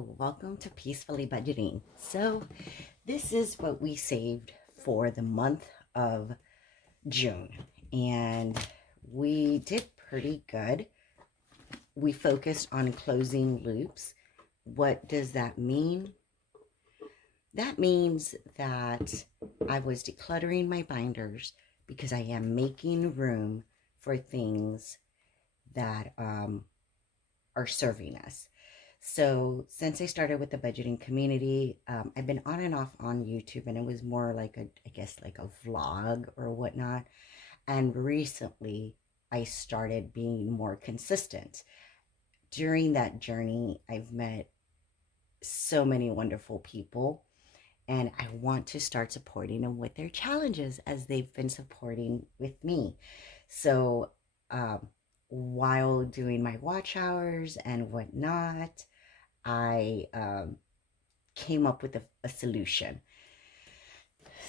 Hello, welcome to Peacefully Budgeting. So, this is what we saved for the month of June, and we did pretty good. We focused on closing loops. What does that mean? That means that I was decluttering my binders because I am making room for things that are serving us. So since I started with the budgeting community, I've been on and off on YouTube, and it was more like I guess like a vlog or whatnot. And recently, I started being more consistent. During that journey, I've met so many wonderful people, and I want to start supporting them with their challenges as they've been supporting with me. So, while doing my watch hours and whatnot, I came up with a solution.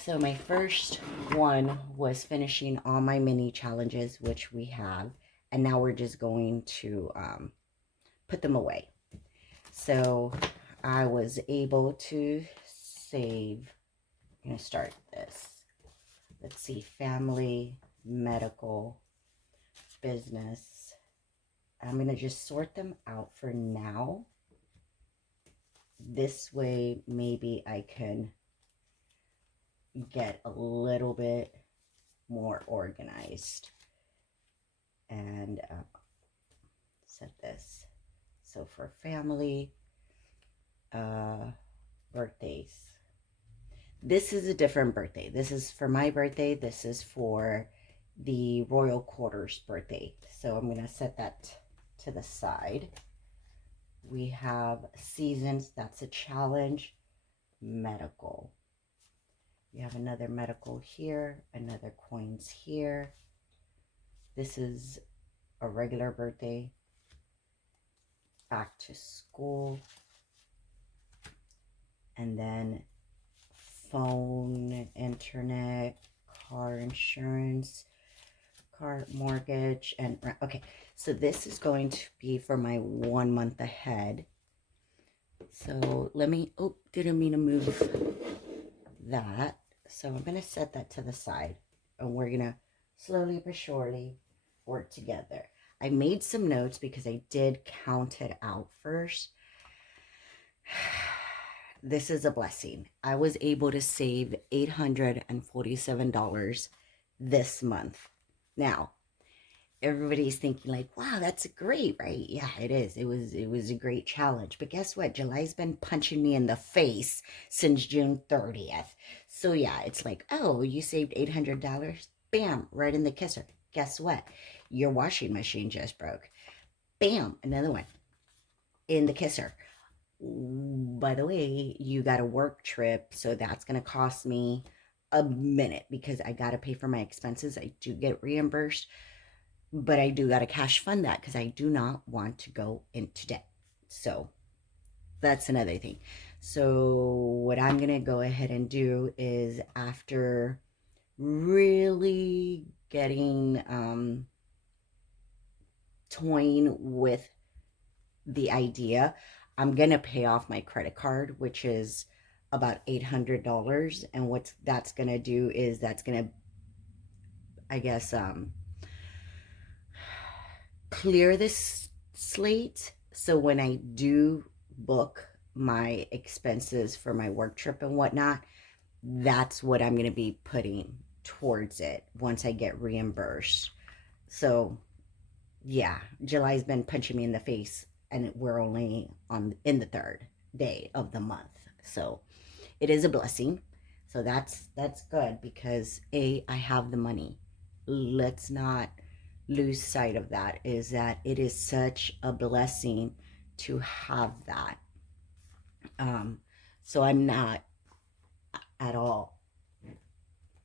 So my first one was finishing all my mini challenges, which we have, and now we're just going to put them away. So I was able to save. I'm going to start this. Let's see, family, medical, business. I'm going to just sort them out for now. This way, maybe I can get a little bit more organized and set this. So for family, birthdays. This is a different birthday. This is for my birthday. This is for the Royal Quarters birthday. So I'm going to set that to the side. We have seasons. That's a challenge. Medical. We have another medical here, another coins here. This is a regular birthday. Back to school. And then phone, internet, car insurance, car mortgage, and okay. So this is going to be for my 1 month ahead. So let me, oh, didn't mean to move that. So I'm going to set that to the side, and we're going to slowly but surely work together. I made some notes because I did count it out first. This is a blessing. I was able to save $847 this month. Now, everybody's thinking like, wow, that's great, right? Yeah, it is. It was a great challenge. But guess what? July's been punching me in the face since June 30th. So yeah, it's like, oh, you saved $800? Bam, right in the kisser. Guess what? Your washing machine just broke. Bam, another one in the kisser. By the way, you got a work trip, so that's going to cost me a minute because I got to pay for my expenses. I do get reimbursed, but I do got to cash fund that because I do not want to go into debt. So that's another thing. So what I'm going to go ahead and do is, after really getting toying with the idea, I'm going to pay off my credit card, which is about $800. And what that's going to do is that's going to, I guess, clear this slate. So when I do book my expenses for my work trip and whatnot, that's what I'm going to be putting towards it once I get reimbursed. So yeah, July's been punching me in the face, and we're only in the third day of the month. So it is a blessing. So that's good because I have the money. Let's not lose sight of that, is that it is such a blessing to have that. So I'm not at all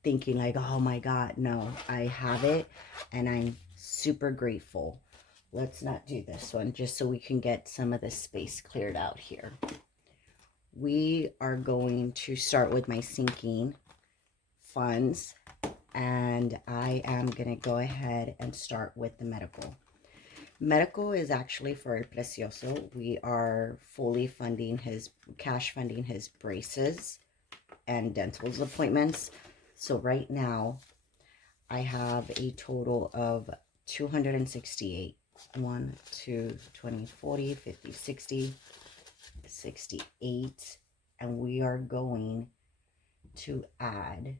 thinking like, oh my God, no, I have it and I'm super grateful. Let's not do this one just so we can get some of the space cleared out here. We are going to start with my sinking funds, and I am going to go ahead and start with the medical. Medical is actually for El Precioso. We are fully funding his, cash funding his braces and dental appointments. So right now, I have a total of 268. 1, 2, 20, 40, 50, 60, 68. And we are going to add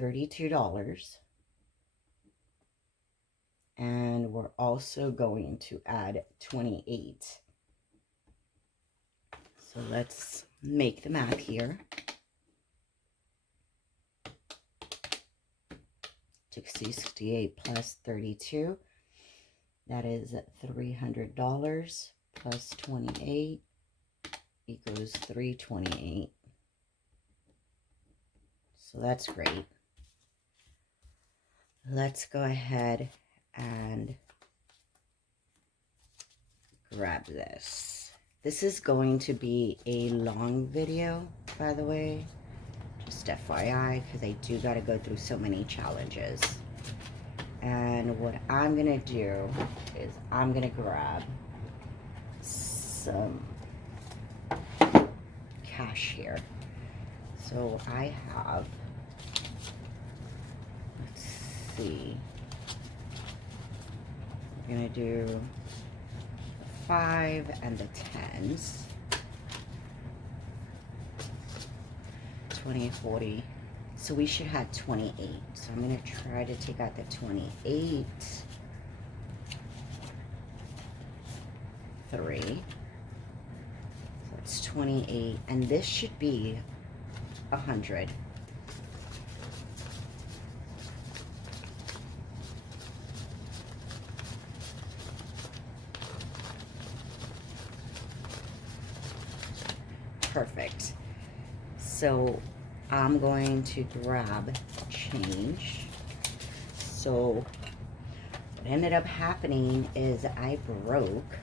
$32. And we're also going to add 28. So let's make the math here. 68 plus 32. That is $300 plus 28 equals $328. So that's great. Let's go ahead and grab this. This is going to be a long video, by the way, just FYI, because I do got to go through so many challenges. And what I'm going to do is I'm going to grab some cash here. So I have, let's see, I'm going to do the 5 and the 10s. 20, 40. So we should have 28. So I'm going to try to take out the 28. 3. So it's 28. And this should be 100. Perfect. So I'm going to grab change. So what ended up happening is I broke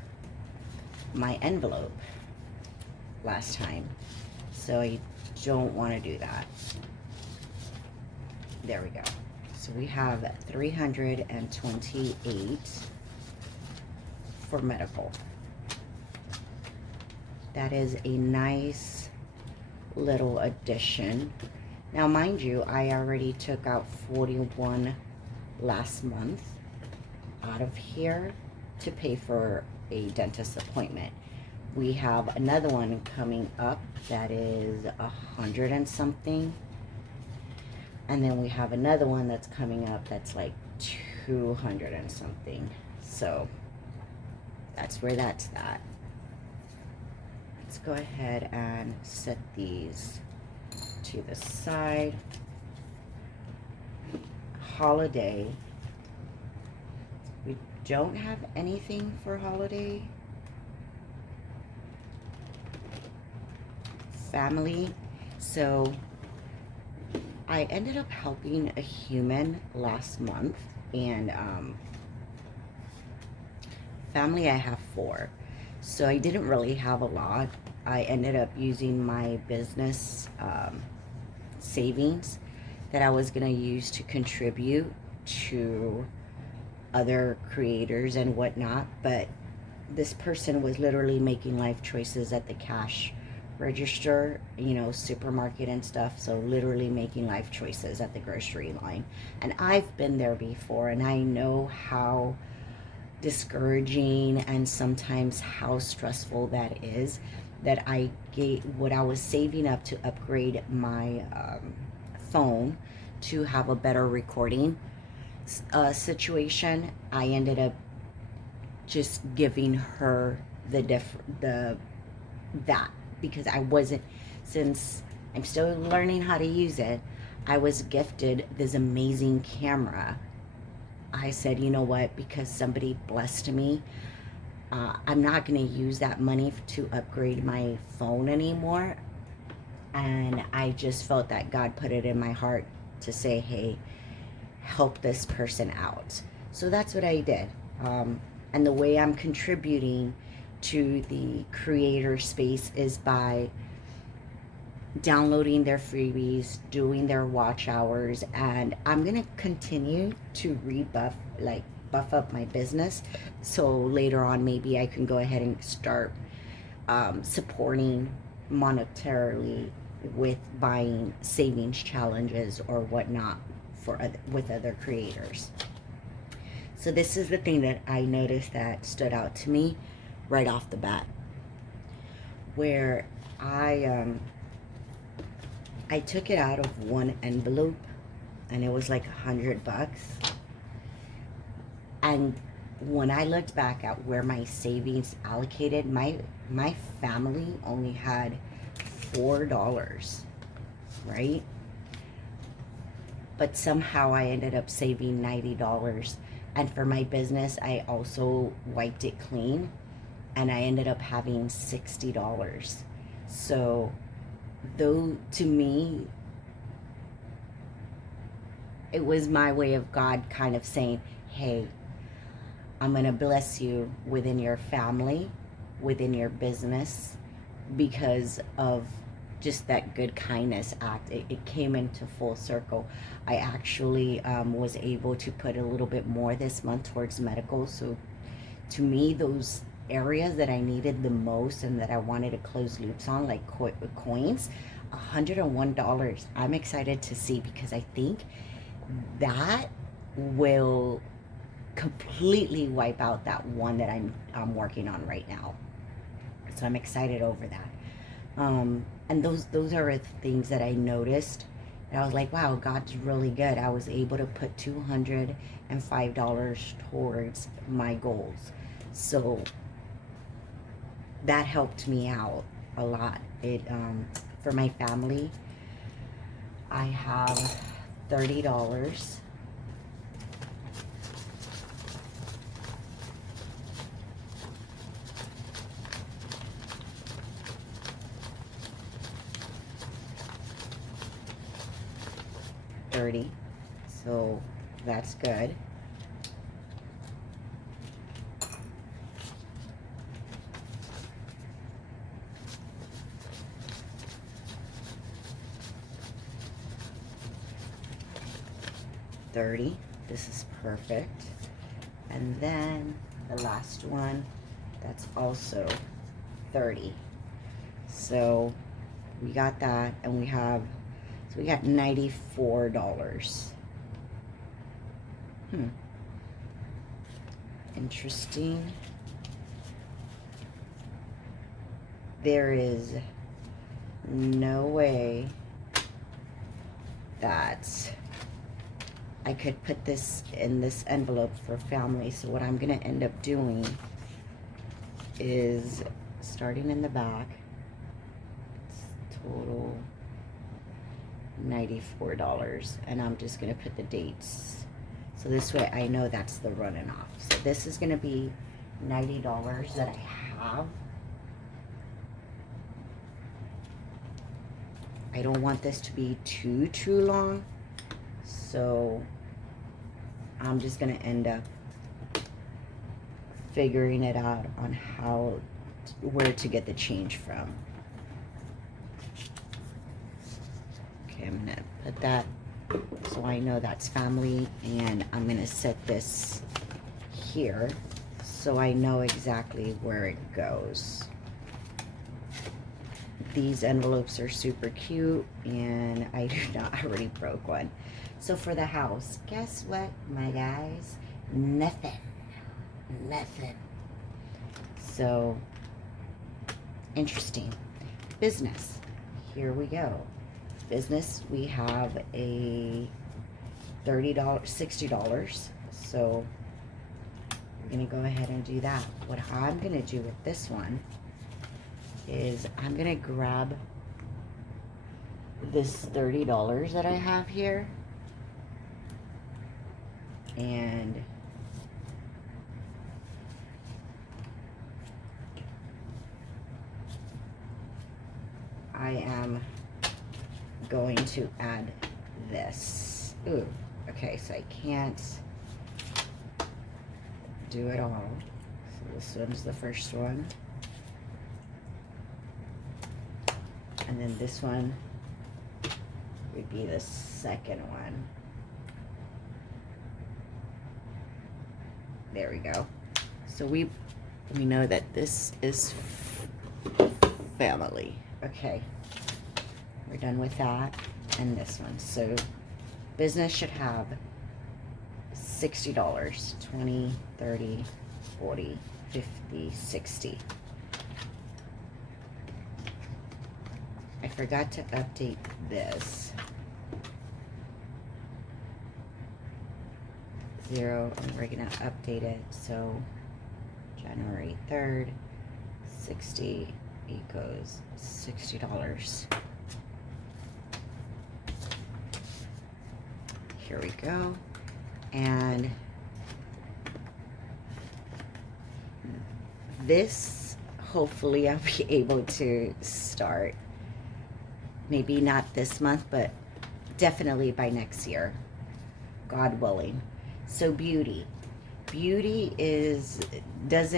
my envelope last time. So I don't want to do that. There we go. So we have 328 for medical. That is a nice little addition. Now, mind you, I already took out 41 last month out of here to pay for a dentist appointment. We have another one coming up that is 100 and something. And then we have another one that's coming up that's like 200 and something. So that's where that's at. Let's go ahead and set these to the side. Holiday. We don't have anything for holiday. Family. So I ended up helping a human last month, and family I have 4. So I didn't really have a lot. I ended up using my business savings that I was going to use to contribute to other creators and whatnot. But this person was literally making life choices at the cash register, you know, supermarket and stuff. So literally making life choices at the grocery line. And I've been there before, and I know how discouraging and sometimes how stressful that is, that I gave what I was saving up to upgrade my phone to have a better recording situation. I ended up just giving her that because I wasn't, since I'm still learning how to use it, I was gifted this amazing camera. I said, you know what, because somebody blessed me, I'm not going to use that money to upgrade my phone anymore. And I just felt that God put it in my heart to say, hey, help this person out. So that's what I did. And the way I'm contributing to the creator space is by downloading their freebies, doing their watch hours, and I'm gonna continue to buff up my business. So later on, maybe I can go ahead and start supporting monetarily with buying savings challenges or whatnot with other creators. So this is the thing that I noticed that stood out to me right off the bat, where I took it out of one envelope and it was like $100. And when I looked back at where my savings allocated, my family only had $4, right? But somehow I ended up saving $90. And for my business, I also wiped it clean and I ended up having $60. So though, to me, it was my way of God kind of saying, hey, I'm going to bless you within your family, within your business, because of just that good kindness act. It came into full circle. I actually was able to put a little bit more this month towards medical. So to me, those areas that I needed the most and that I wanted to close loops on, like coins, $101. I'm excited to see, because I think that will completely wipe out that one that I'm working on right now. So I'm excited over that. And those are things that I noticed, and I was like, wow, God's really good. I was able to put $205 towards my goals. So that helped me out a lot. It for my family, I have $30. So that's good. $30. This is perfect. And then the last one, that's also $30. So we got that, and we got $94. Interesting. There is no way that I could put this in this envelope for family. So what I'm gonna end up doing is starting in the back. It's total $94, and I'm just gonna put the dates, so this way I know that's the running off. So this is gonna be $90 that I have. I don't want this to be too long, so I'm just gonna end up figuring it out on where to get the change from. I'm gonna put that so I know that's family, and I'm gonna set this here so I know exactly where it goes. These envelopes are super cute, and I already broke one. So for the house, guess what, my guys? Nothing. So interesting. Business, here we go. Business, we have a $60. So we're gonna go ahead and do that. What I'm gonna do with this one is I'm gonna grab this $30 that I have here, and I am going to add this. Ooh, okay, so I can't do it all. So this one's the first one. And then this one would be the second one. There we go. So we know that this is family. Okay, we're done with that and this one. So business should have $60. 20, 30, 40, 50, 60. I forgot to update this. 0, and we're gonna update it. So January 3rd, 60 equals $60. Here we go. And this, hopefully I'll be able to start, maybe not this month, but definitely by next year, God willing. So beauty is, there's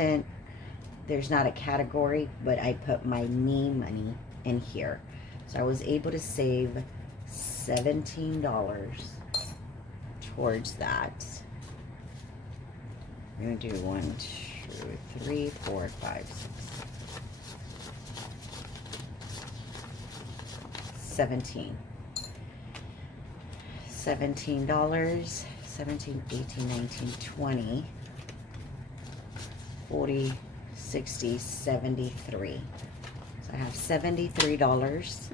not a category, but I put my me money in here. So I was able to save $17 towards that. I'm gonna do 1, 2, 3, 4, 5, 6, 17. $17, 17, 18, 19, 20, 40, 60, 73. So I have $73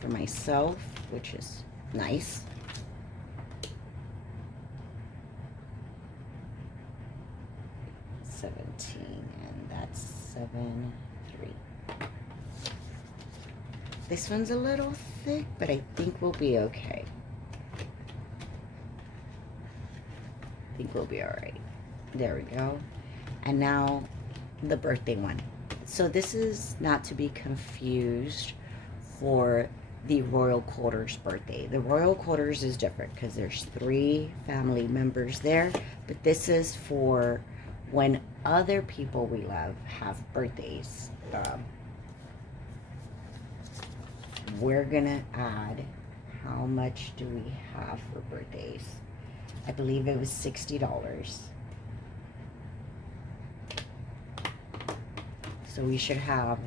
for myself, which is nice. $17, and that's 7, 3. This one's a little thick, but I think we'll be okay. I think we'll be all right. There we go. And now the birthday one. So this is not to be confused for the Royal Quarters birthday. The Royal Quarters is different because there's 3 family members there, but this is for when other people we love have birthdays. We're gonna add, how much do we have for birthdays? I believe it was $60. So we should have,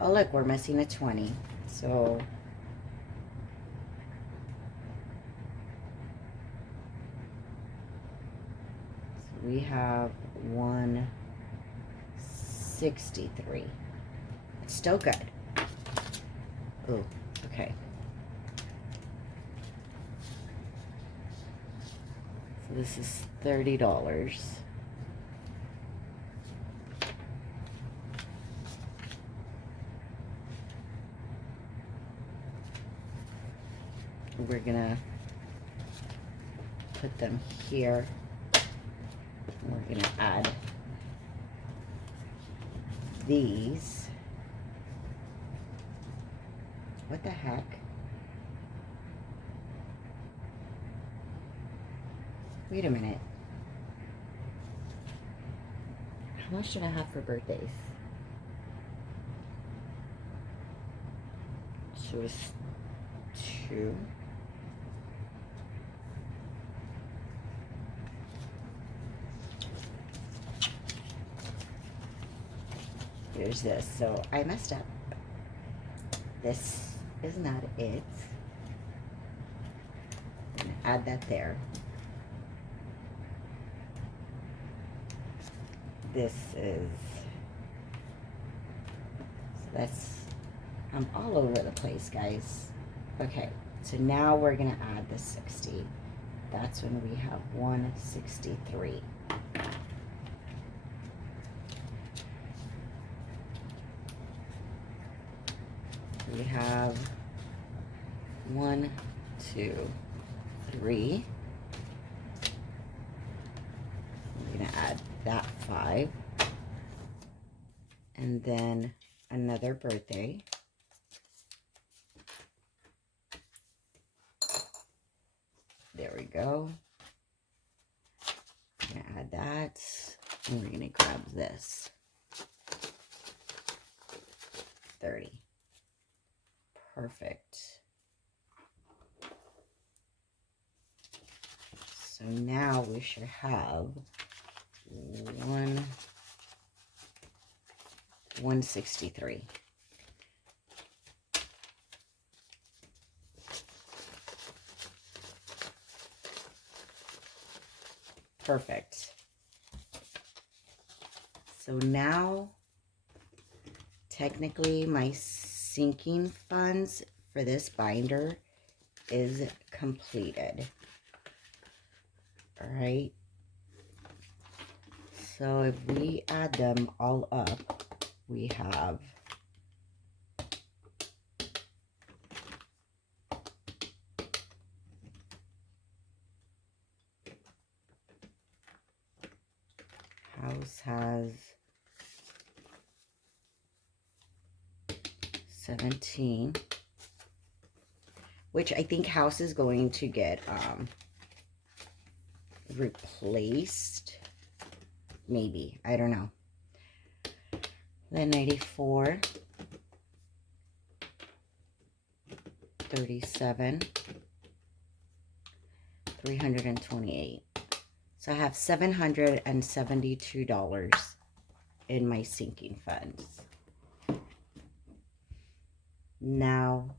oh look, we're missing a 20. So we have 163. It's still good. Oh, okay. So this is $30. We're gonna put them here. We're gonna add these. What the heck? Wait a minute. How much did I have for birthdays? So it was 2. Here's this. So I messed up. This is not it. I'm gonna add that there. This is, so that's, I'm all over the place, guys. Okay, so now we're gonna add the 60. That's when we have 163. We have 1, 2, 3. We're gonna add that 5. And then another birthday. There we go. I'm gonna add that. And we're gonna grab this. 30. Perfect. So now we should have 163. Perfect. So now, technically, my sinking funds for this binder is completed. All right. So if we add them all up, we have house has 17, which I think house is going to get replaced. Maybe, I don't know. Then 94, 37, 328. So I have $772 in my sinking funds. Now,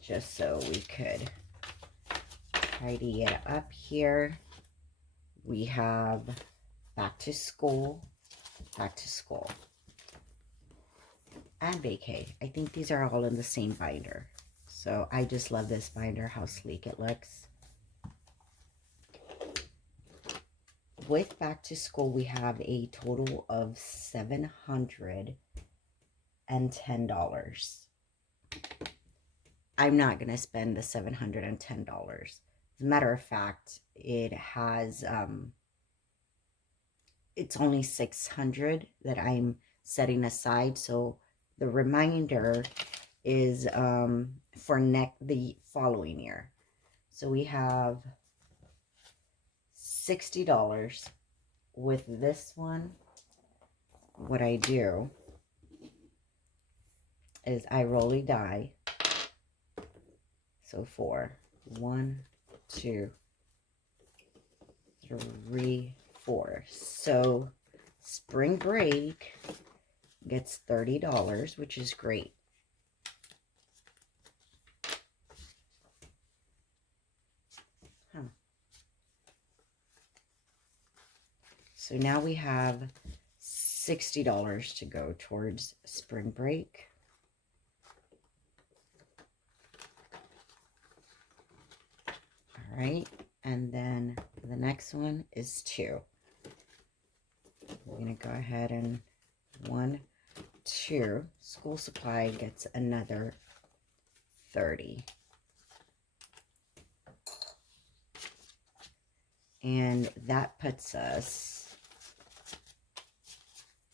just so we could tidy it up here, we have back to school, and vacay. I think these are all in the same binder. So I just love this binder, how sleek it looks. With back to school, we have a total of $710. I'm not going to spend the $710. As a matter of fact, it has, it's only $600 that I'm setting aside. So the remainder is for the following year. So we have $60 with this one. What I do is I roll a die. So 4, 1, 2, 3, 4. So spring break gets $30, which is great. So now we have $60 to go towards spring break. All right, and then the next one is 2. We're going to go ahead and 1, 2. School supply gets another 30. And that puts us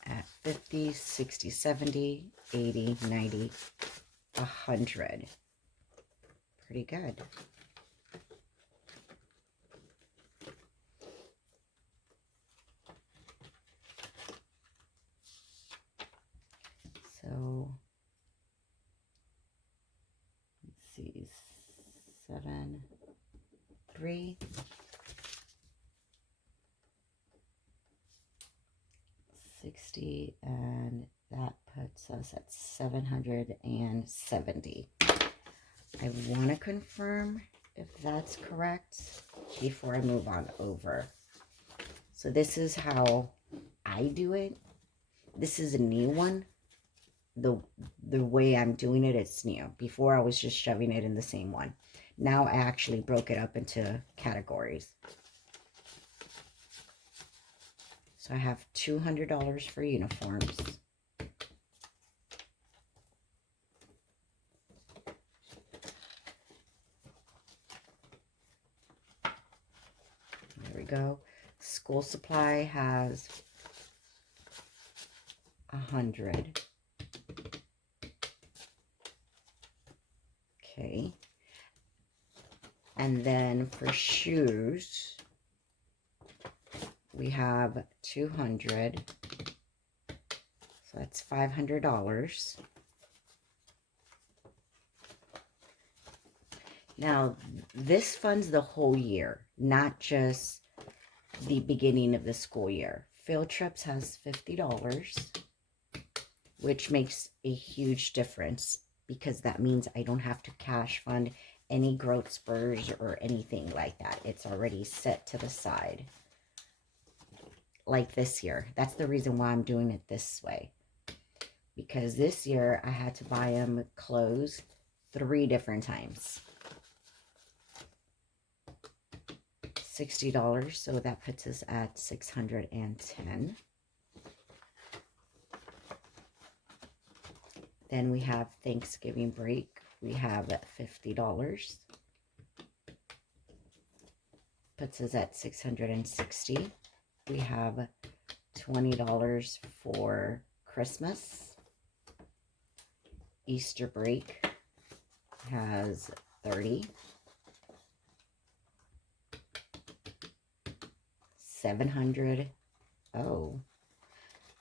at 50, 60, 70, 80, 90, 100. Pretty good. So, let's see, 7, 3, 60, and that puts us at 770. I want to confirm if that's correct before I move on over. So this is how I do it. This is a new one. The way I'm doing it, it's new. Before I was just shoving it in the same one. Now I actually broke it up into categories. So I have $200 for uniforms. There we go. School supply has 100. Okay. And then for shoes, we have 200. So that's $500. Now, this funds the whole year, not just the beginning of the school year. Field Trips has $50, which makes a huge difference because that means I don't have to cash fund any growth spurs or anything like that. It's already set to the side. Like this year. That's the reason why I'm doing it this way. Because this year I had to buy them clothes 3 different times. $60, so that puts us at $610. Then we have Thanksgiving break. We have $50. Puts us at $660. We have $20 for Christmas. Easter break has $30. $700. Oh,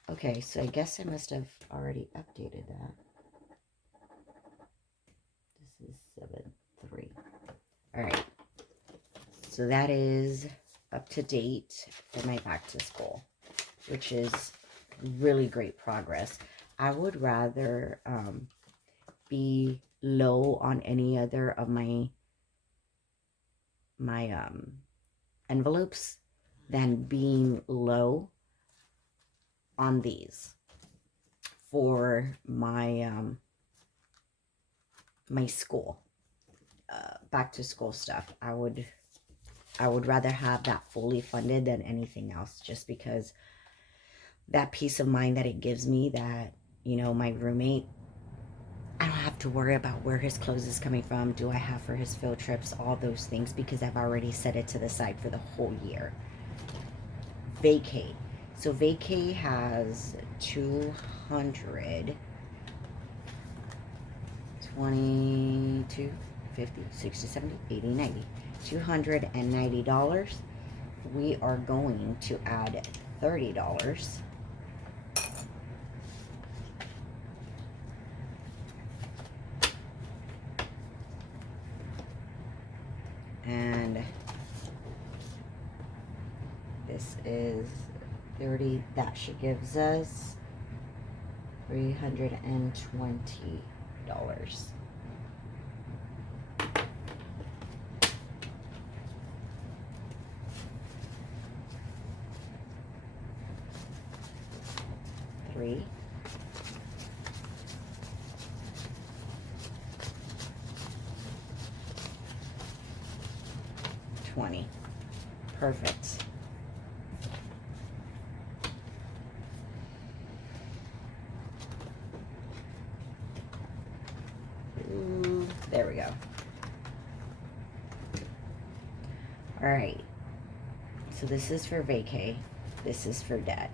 okay, so I guess I must have already updated that. This is 7.3. All right, so that is up to date for my back to school, which is really great progress. I would rather be low on any other of my envelopes than being low on these for my my school back to school stuff. I would rather have that fully funded than anything else, just because that peace of mind that it gives me that, you know, my roommate, I don't have to worry about where his clothes is coming from, do I have for his field trips, all those things, because I've already set it to the side for the whole year. Vacay. So Vacay has 200, 22, 50, 60, 70, 80, 90. $290. We are going to add $30. And this is 30. That should gives us $320. $3. $20. Perfect. Ooh, there we go. All right. So this is for vacay. This is for debt.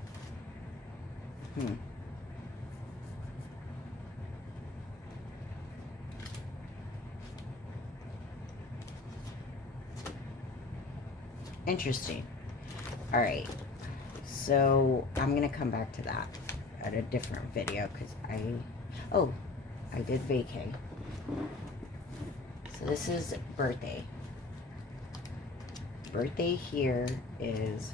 Interesting. All right. So I'm going to come back to that at a different video because I did vacay. So this is birthday. Birthday here is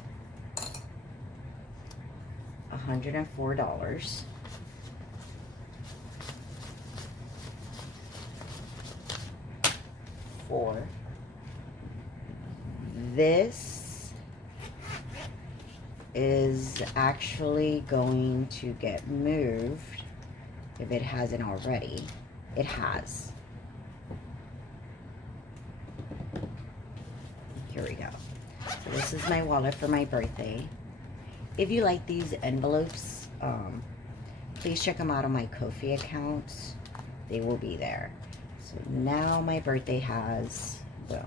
$104. For this is actually going to get moved if it hasn't already. It has. Here we go. So this is my wallet for my birthday. If you like these envelopes, please check them out on my Ko-Fi account. They will be there. So now my birthday has, boom.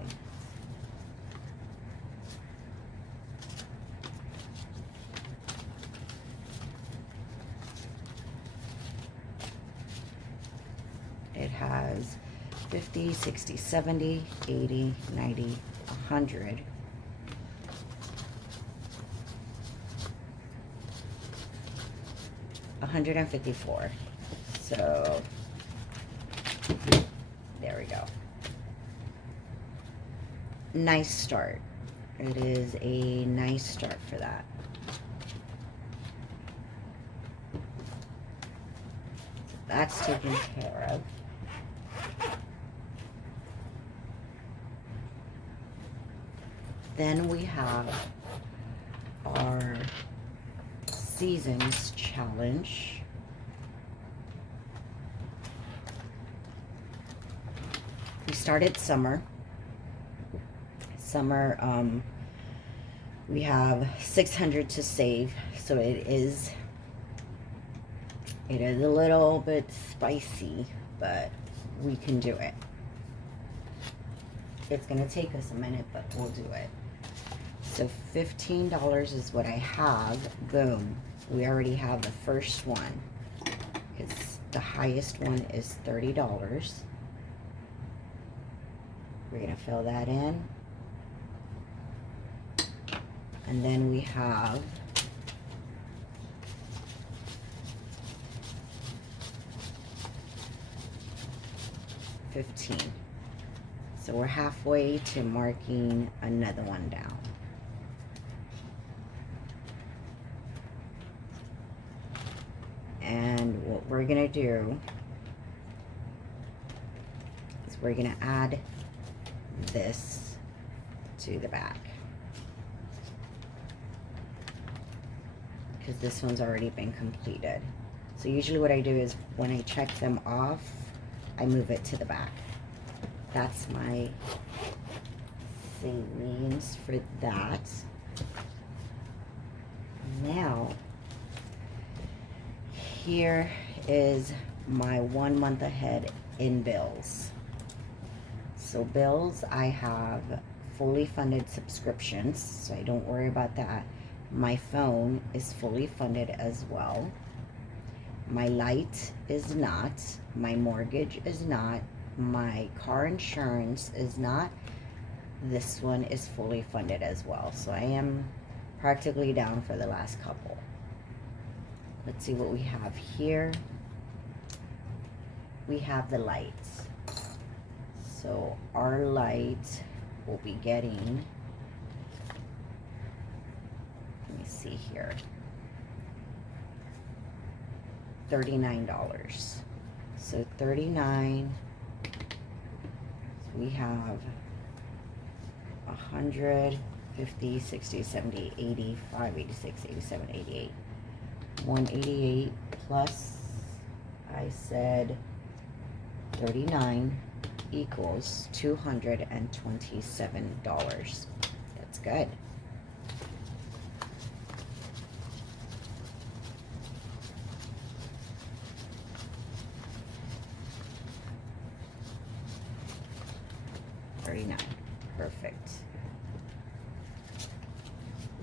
It has 50, 60, 70, 80, 90, 100. $154. So there we go. nice start. It is a nice start for that. So that's taken care of. Then we have our Seasons Challenge. We started summer. We have 600 to save, so it is a little bit spicy, but we can do it. It's gonna take us a minute, but we'll do it. So $15 is what I have. Boom. We already have the first one. The highest one is $30. We're gonna fill that in. And then we have $15. So we're halfway to marking another one down. And what we're gonna do is we're gonna add this to the back, because this one's already been completed. So usually what I do is when I check them off, I move it to the back. That's my savings for that. Now, here is my 1 month ahead in bills. So bills, I have fully funded subscriptions, so I don't worry about that. My phone is fully funded as well. My light is not. My mortgage is not. My car insurance is not. This one is fully funded as well. So I am practically down for the last couple. Let's see what we have here. We have the lights. So our light will be getting, let me see here, $39. So 39, so we have 100, 50, 60, 70, 80, 5, 86, 87, 88. 188 plus, I said 39 equals $227. That's good. Perfect.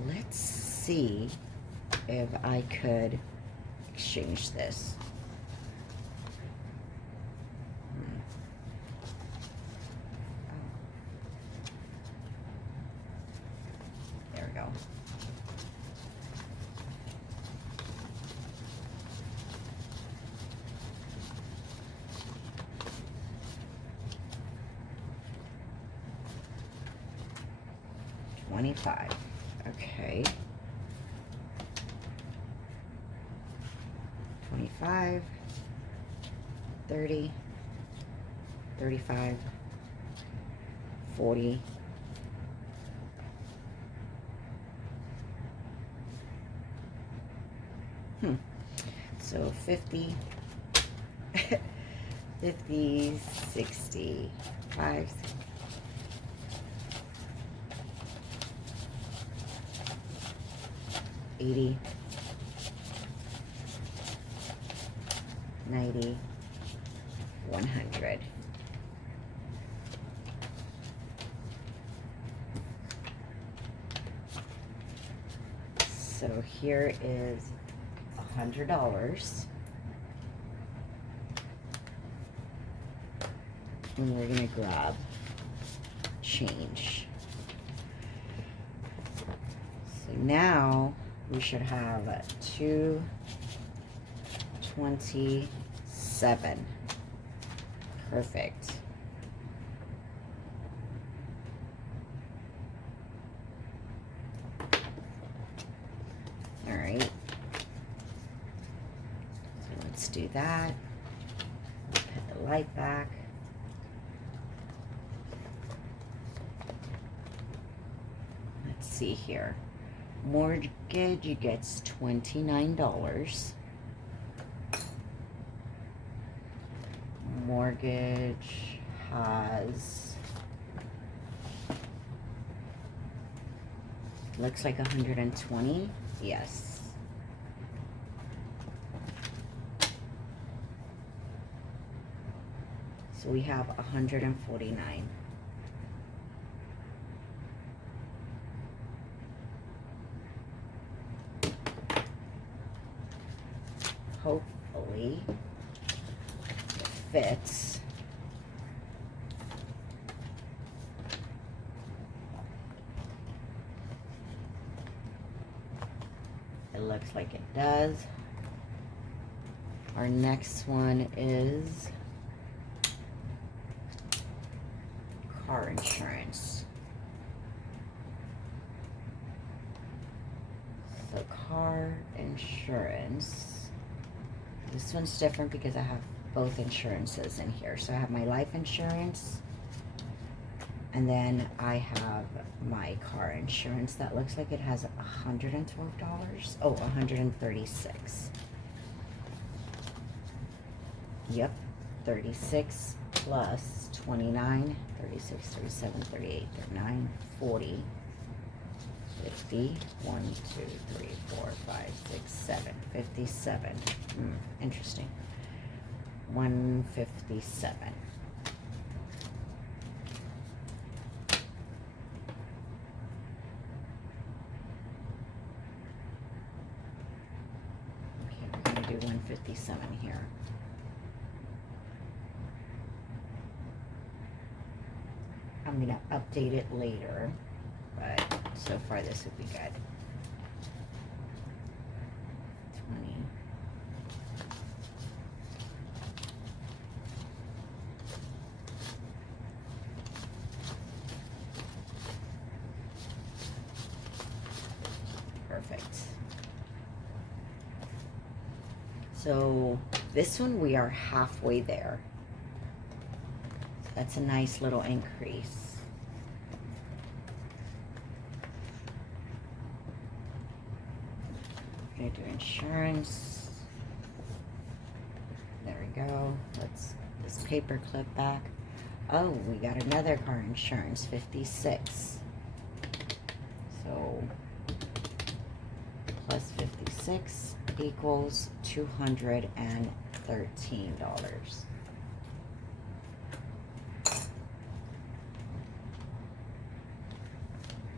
Let's see if I could exchange this. There we go. $25. Okay. 25, 30, 35, 40, so 50, 50, 60, 5, 80, 90, 100. So here is $100. And we're gonna grab change. So now we should have 227. Perfect. All right. So let's do that. Put the light back. Let's see here. Mortgage gets $29. Mortgage has, looks like 120. Yes. So we have 149. Hopefully it fits. It looks like it does. Our next one is car insurance. So car insurance. This one's different because I have both insurances in here. So I have my life insurance, and then I have my car insurance that looks like it has $112. Oh, 136. Yep, 36 plus 29, 36, 37, 38, 39, 40, 50, 1, 2, 3, 4, 5, 6, 7, 57. Interesting. 157. Okay, we're going to do 157 here. I'm going to update it later, but so far this would be good. 20. Perfect. So this one we are halfway there. So that's a nice little increase. We're gonna do insurance. There we go. Let's this paper clip back. Oh, we got another car insurance, 56. So plus 56 equals $213.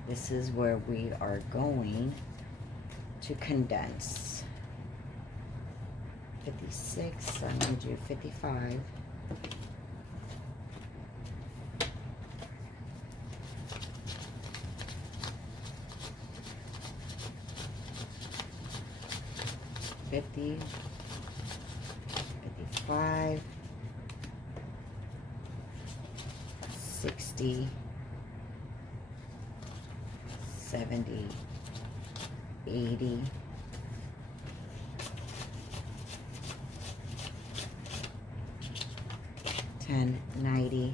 This is where we are going to condense. 56, I'm going to do 55. $50, 55, 60, 70, 80, 10, 90,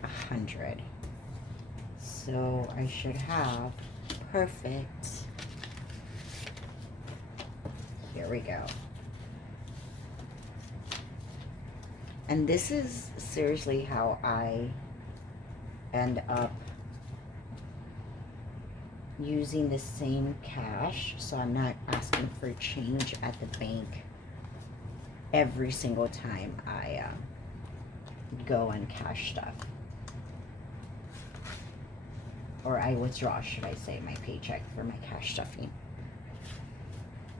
100. So I should have perfect. Here we go. And this is seriously how I end up using the same cash, so I'm not asking for change at the bank every single time I go and cash stuff. Or I withdraw, should I say, my paycheck for my cash stuffing.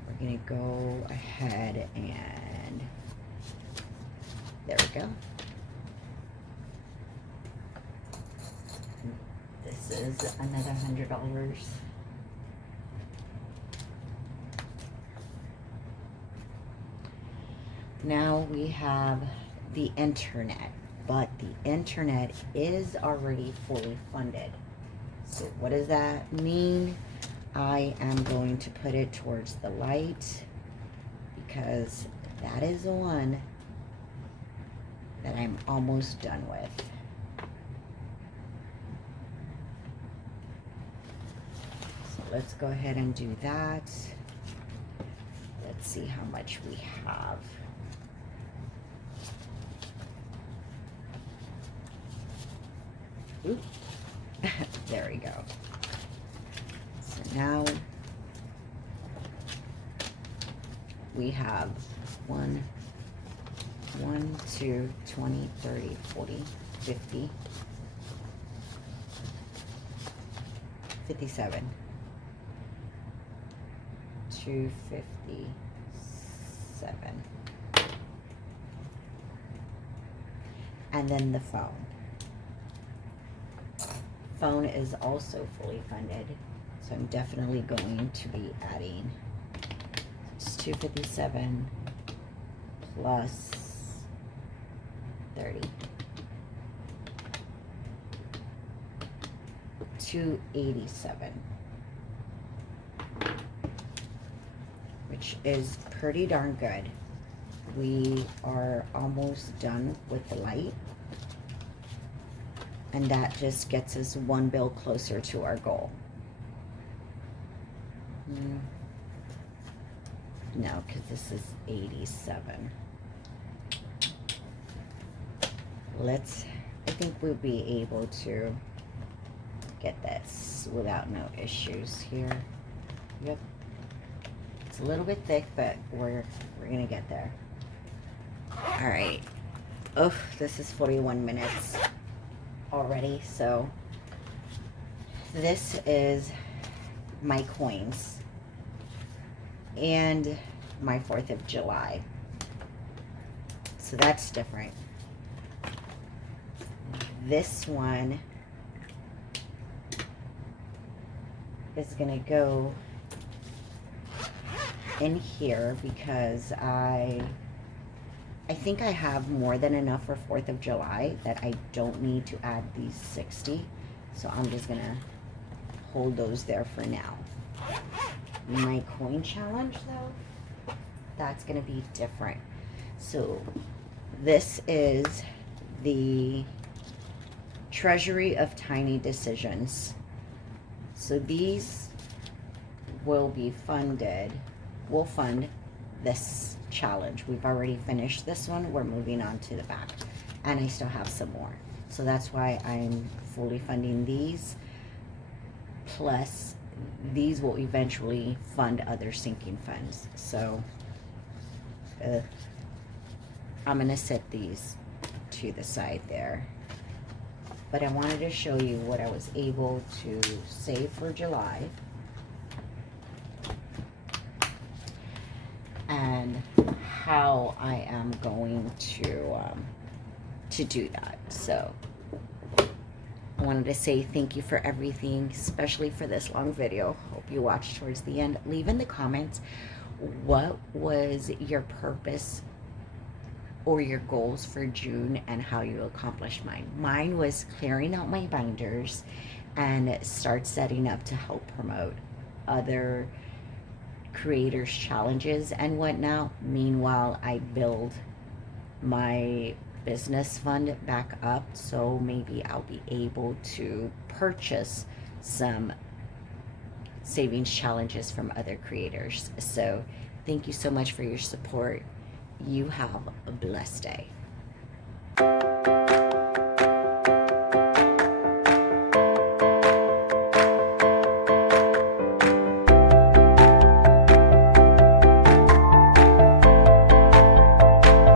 We're gonna go ahead and there we go. This is another $100. Now we have the internet, but the internet is already fully funded. So what does that mean? I am going to put it towards the light because that is the one that I'm almost done with. So let's go ahead and do that. Let's see how much we have. Oop. There we go. So now we have 1, 2, 20, 30, 40, 50, 57, 257, and then the phone. Phone is also fully funded, so I'm definitely going to be adding. It's 257 plus 30. 287, which is pretty darn good. We are almost done with the light, and that just gets us one bill closer to our goal. No, because this is 87. I think we'll be able to get this without no issues here. Yep. It's a little bit thick, but we're gonna get there. All right. Oh, this is 41 minutes already. So this is my coins and my 4th of July. So that's different. This one is gonna go in here because I think I have more than enough for 4th of July that I don't need to add these 60. So I'm just gonna hold those there for now. My coin challenge though, that's gonna be different. So this is the Treasury of Tiny Decisions. So these will be funded, we'll fund this challenge. We've already finished this one. We're moving on to the back. And I still have some more. So that's why I'm fully funding these. Plus, these will eventually fund other sinking funds. So, I'm going to set these to the side there. But I wanted to show you what I was able to save for July. And how I am going to do that. So I wanted to say thank you for everything, especially for this long video. Hope you watched towards the end. Leave in the comments what was your purpose or your goals for June and how you accomplished mine. Mine was clearing out my binders and start setting up to help promote other creators challenges and whatnot. Meanwhile, I build my business fund back up, so maybe I'll be able to purchase some savings challenges from other creators. So thank you so much for your support. You have a blessed day.